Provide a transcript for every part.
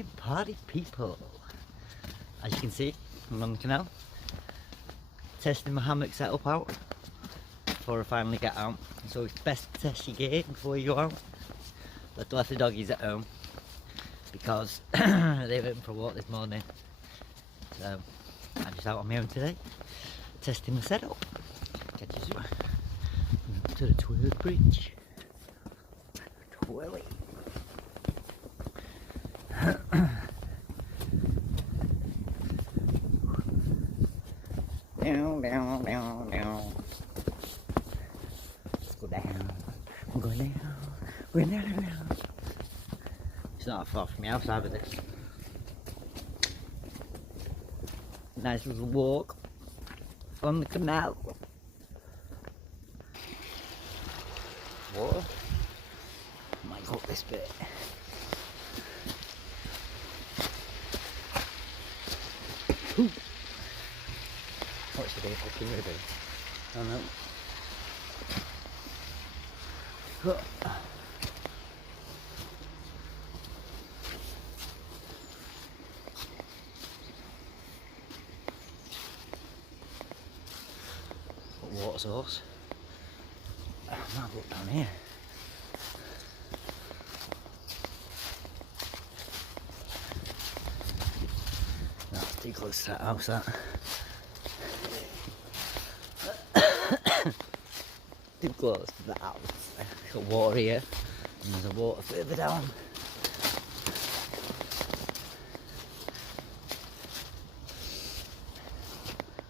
morning, party people. As you can see, I'm on the canal, testing my hammock setup out before I finally get out. So it's best to test your gear before you go out. But left the doggies at home because they went for a walk this morning. So I'm just out on my own today, testing the setup. Catch you soon. To the Twirl Bridge. Twirly. Down, down, down, down. Let's go down. We're going down. We're down. It's not far from the house either, this. Nice little walk on the canal. Water. Might go up this bit. Ooh. What should I fucking ribbon? Oh no. Water source. I might look down here. That's too close to that house, that. Too close to the house. There's got water here, and there's a water further down.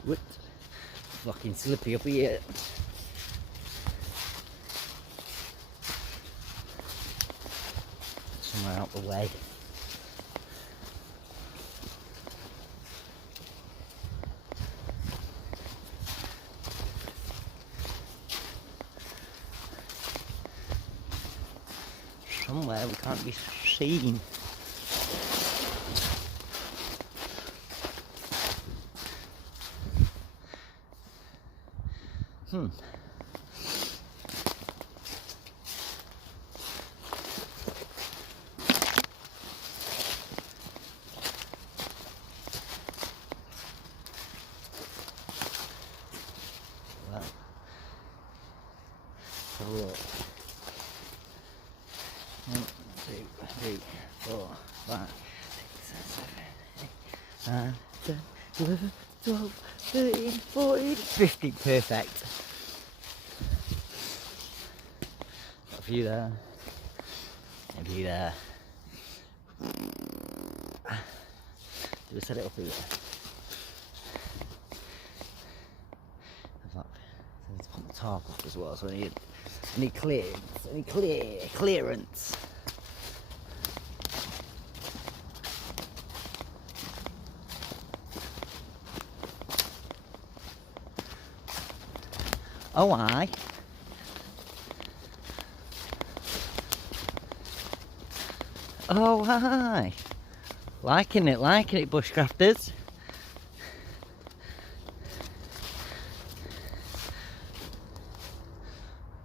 What? Fucking slippy up here. Somewhere out the way. Somewhere we can't be seen. Well, so look. 1, 2, 3, 4, 5, 6, 7, 8, 9, 10, 11, 12, 13, 14, 15. Perfect. Got a few there. A few there. Do we set it up here? I need to put my tarp up as well, so I need clearance. Clearance. Oh, aye. Oh, aye. Liking it, bushcrafters.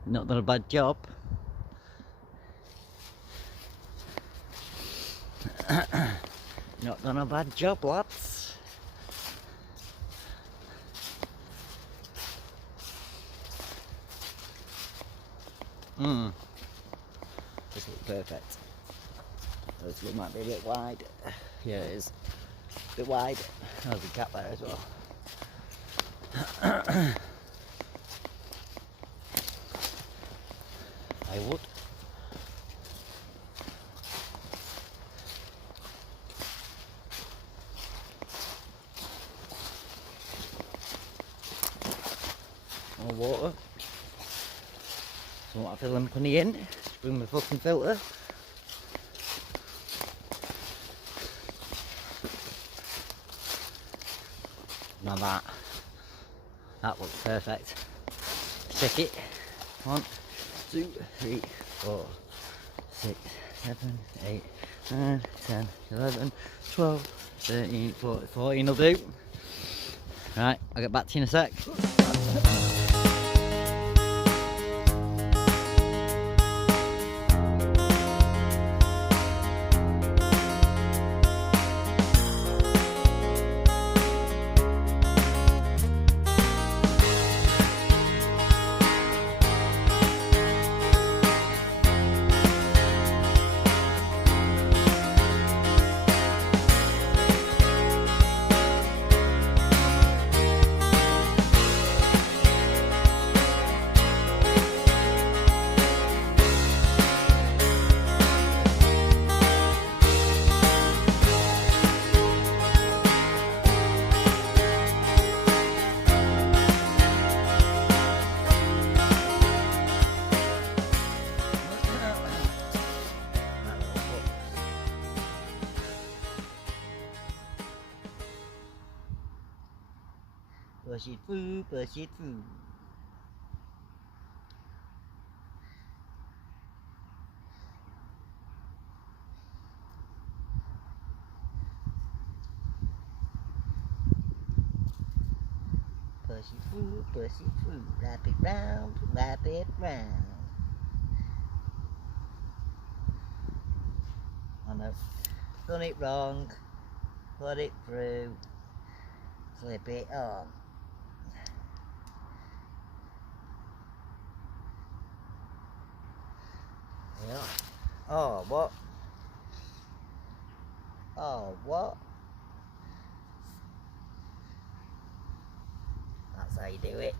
Not done a bad job. Not done a bad job, lads. This looks perfect. This one might be a bit wide. Yeah, it is. A bit wide. There's a gap there as well. I would. More water. So what I fill them honey in. Just bring my fucking filter. Now that looks perfect. Check it. 1, 2, 3, 4, 6, 7, 8, 9, 10, 11, 12, 13, 14 will do. Right, I'll get back to you in a sec. push it through, push it through. Push it through, push it through, wrap it round, wrap it round. I know, done it wrong, put it through, flip it on. Yeah. Oh, what? Oh, what? That's how you do it.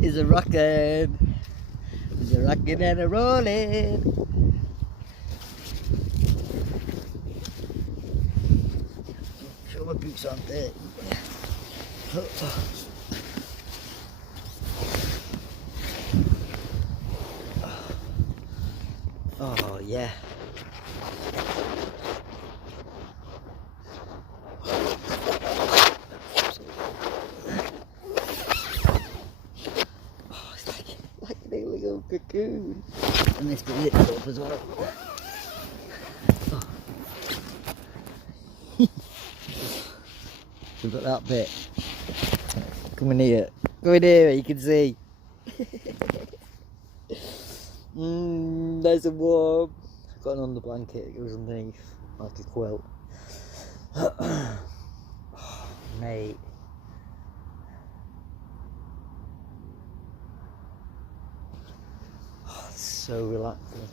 He's a rockin'. He's a rockin' and a rollin'. Show my boots on there. Oh yeah. Little cocoon, and this bit lit up as well. Oh. We've got that bit. Come in here, you can see. Nice and warm. I've got an under blanket, it goes underneath like a quilt. Oh, mate. So relaxing.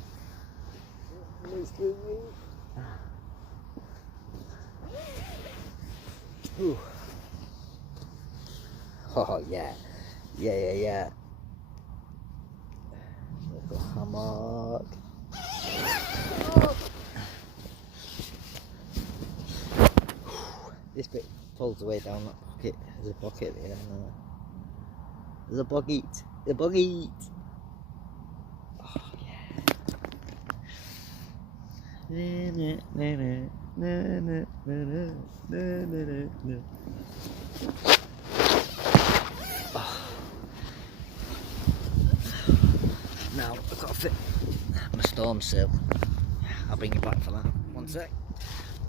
Ooh. Oh yeah, yeah. Little hammock. This bit folds away down that pocket. There's a pocket there. There's a bucket. The bucket. got to fit my storm sill. I'll bring you back for that. One sec.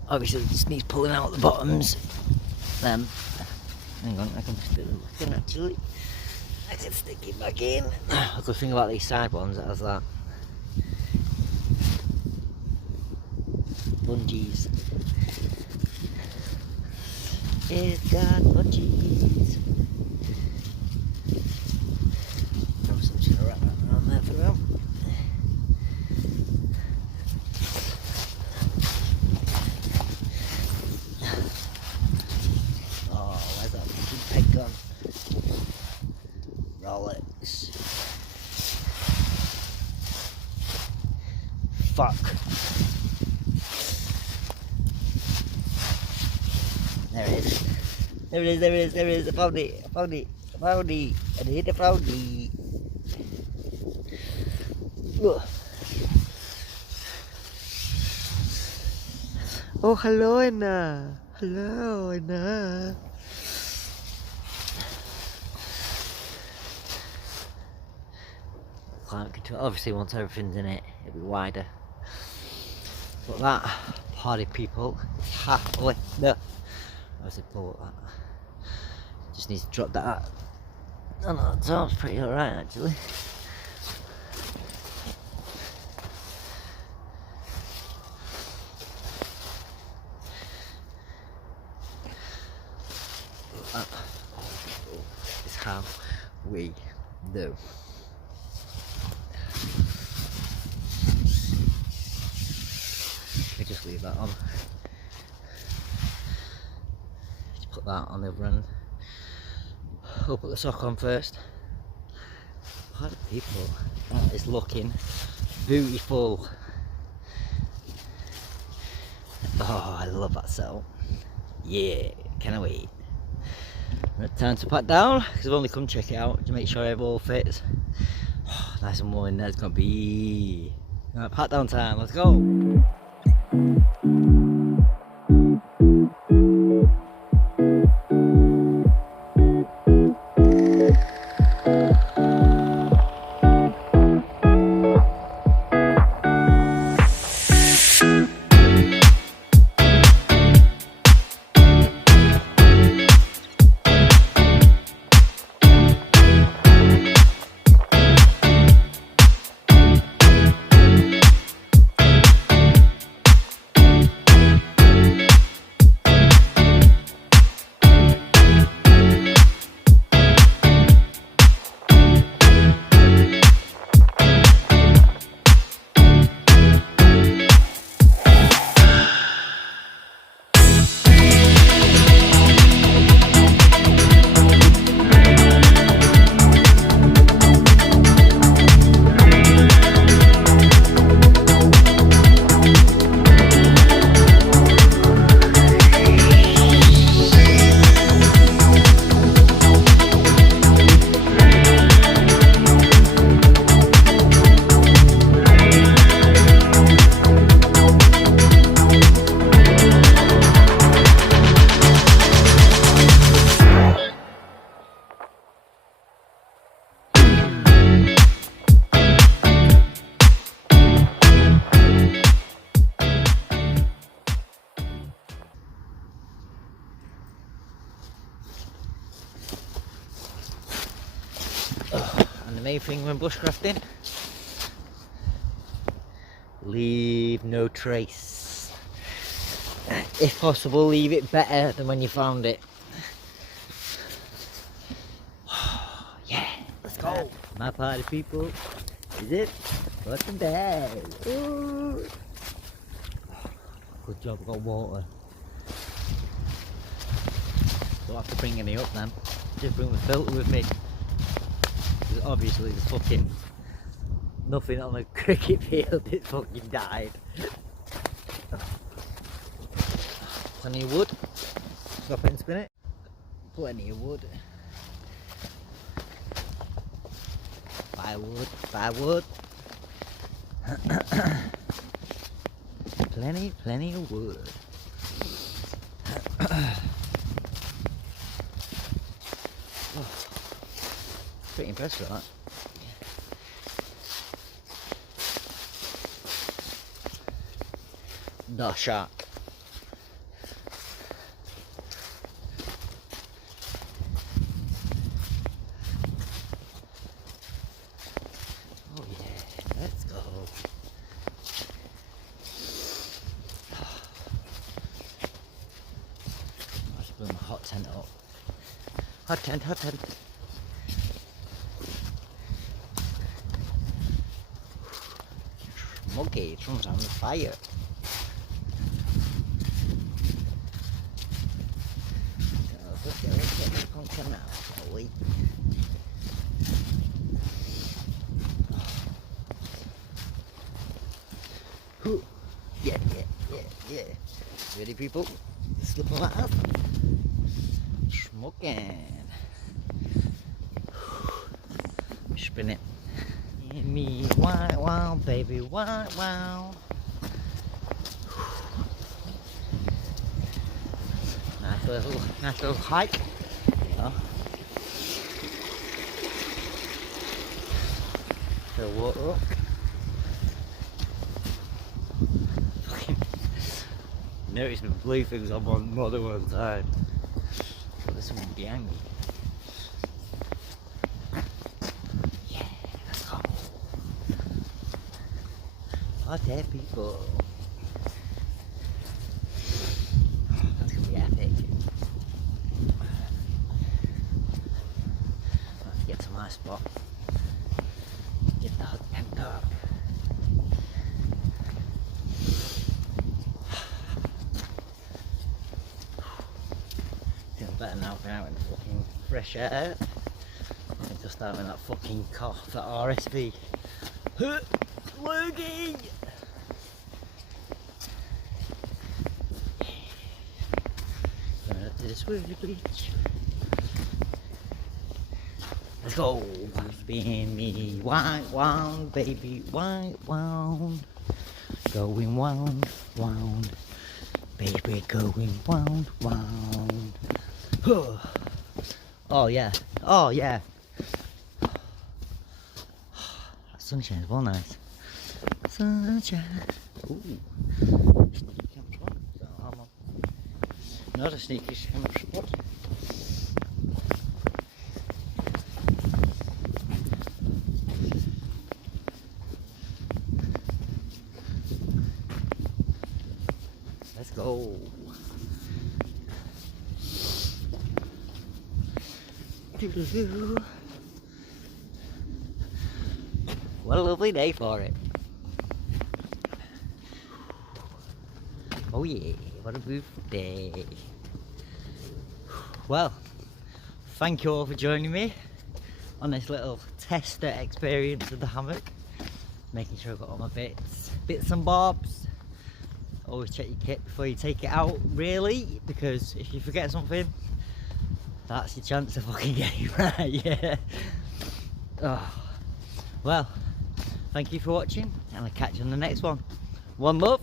Obviously, it just needs pulling out the bottoms. Hang on, I can just do the looking actually. I can stick it back in. A good thing about these side ones, it has that. Bungees. It's got bungees. I'm just gonna wrap that around there for now. Oh, where's that fucking peg gone? Rolex. Fuck. There it is. There it is, there it is, there it is. I found it, I found it, I found it. I hit the found it. Ugh. Oh, hello, Anna. Hello, Anna. Climate control. Obviously, once everything's in it, it'll be wider. But that party people halfway. No. I was pull that. Just needs to drop that out. Oh no, that sounds pretty alright actually. That is how we do. We just leave that on. Put that on the other end. I'll put the sock on first. What people, that is looking beautiful. Oh, I love that setup. Yeah, cannot wait. Right, time to pack down because I've only come check it out to make sure it all fits. Oh, nice and warm in there it's gonna be. Right, pack down time, let's go. And the main thing when bushcrafting, leave no trace. If possible, leave it better than when you found it. Yeah, let's go. My party people, is it? What's in there? Ooh. Good job, I got water. Don't have to bring any up then. Just bring the filter with me. Because obviously there's fucking nothing on the cricket field, it's fucking died. Plenty of wood. Stop it and spin it. Plenty of wood. Firewood, firewood. Plenty of wood. Oh, pretty impressed with that. The shark. Oh yeah, let's go. Let's put my hot tent up. Hot tent, hot tent. Smoky, it runs on the fire. Let's get this pumpkin out, shall we? Yeah, yeah, yeah, yeah. Ready, people? Slip them out. Smoking. Spin it. Give me wow, wow, baby, wow, wow. Nice little hike. Oh. Fill water up. Noticed the blue things on one more than one time. Oh, there's someone behind me. Yeah, let's go. Oh, there people. That's gonna be epic. Let's get to my spot. Get the hot tent up. Better now being out in the fucking fresh air. I'm just having that fucking cough, that RSV. Loogie! Going up to the Swiftly Beach. Let's go! Spin me white wound, baby, white wound. Going wound, wound. Baby, going wound, wound. Oh yeah, oh yeah. That sunshine is well nice. Sunshine. Ooh. Sneaky camp spot. So I'm on. Not a sneaky camp spot. Let's go. What a lovely day for it. Oh yeah, what a beautiful day. Well, thank you all for joining me on this little tester experience of the hammock. Making sure I've got all my bits and bobs. Always check your kit before you take it out, really, because if you forget something, that's your chance to fucking get it right, yeah. Oh. Well, thank you for watching, and I'll catch you on the next one. One love.